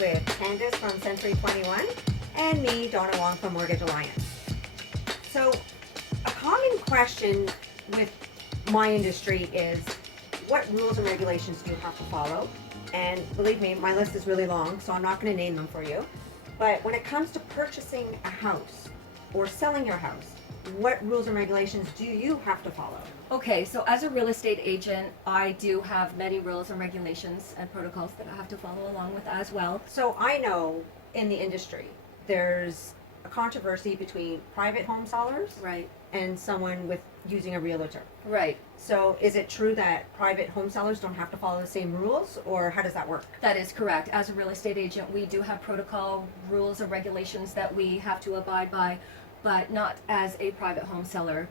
with Candice from Century 21 and me, Donna Wong from Mortgage Alliance. So a common question with my industry is, what rules and regulations do you have to follow? And believe me, my list is really long, so I'm not going to name them for you. But when it comes to purchasing a house or selling your house, what rules and regulations do you have to follow? Okay, so as a real estate agent, I do have many rules and regulations and protocols that I have to follow along with as well. So I know in the industry, there's a controversy between private home sellers Right. and someone with using a realtor. Right. So is it true that private home sellers don't have to follow the same rules, or how does that work? That is correct. As a real estate agent, we do have protocol, rules, and regulations that we have to abide by, but not as a private home seller.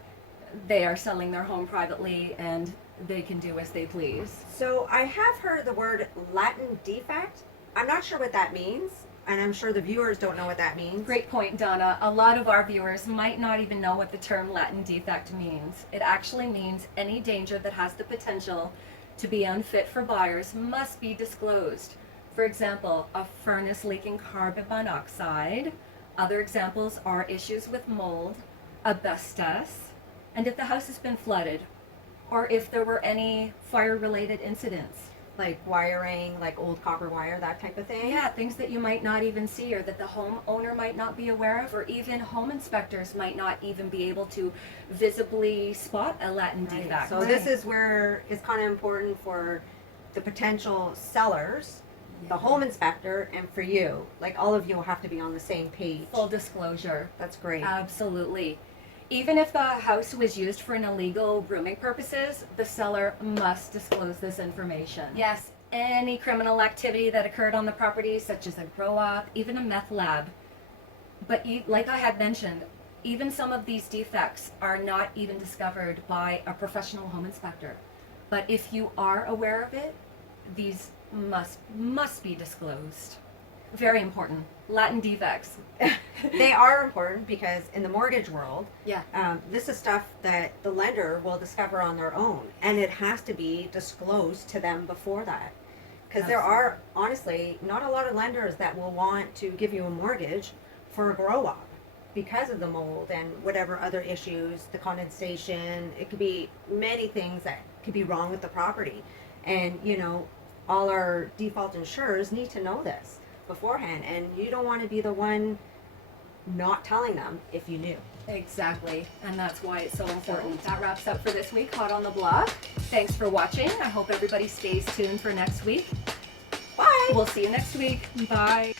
They are selling their home privately and they can do as they please. So I have heard the word Latin defect. I'm not sure what that means, and I'm sure the viewers don't know what that means. Great point, Donna. A lot of our viewers might not even know what the term Latin defect means. It actually means any danger that has the potential to be unfit for buyers must be disclosed. For example, a furnace leaking carbon monoxide. Other examples are issues with mold, asbestos, and if the house has been flooded, or if there were any fire-related incidents. Like wiring, like old copper wire, that type of thing? Yeah, things that you might not even see or that the homeowner might not be aware of, or even home inspectors might not even be able to visibly spot a Latin defect. So this is where it's kind of important for the potential sellers, the home inspector, and for you. Like all of you will have to be on the same page. Full disclosure. That's great. Absolutely. Even if the house was used for an illegal grooming purposes, the seller must disclose this information. Yes, any criminal activity that occurred on the property, such as a grow-op, even a meth lab. But like I had mentioned, even some of these defects are not even discovered by a professional home inspector. But if you are aware of it, these must be disclosed. Very important. Latin defects. They are important because in the mortgage world, Yeah. this is stuff that the lender will discover on their own, and it has to be disclosed to them before that. Because there are, honestly, not a lot of lenders that will want to give you a mortgage for a grow-up because of the mold and whatever other issues, the condensation. It could be many things that could be wrong with the property. And, you know, all our default insurers need to know this beforehand, and you don't want to be the one not telling them if you knew. Exactly, and that's why it's so important. That wraps up for this week, Hot on the Block. Thanks for watching. I hope everybody stays tuned for next week. Bye! We'll see you next week. Bye.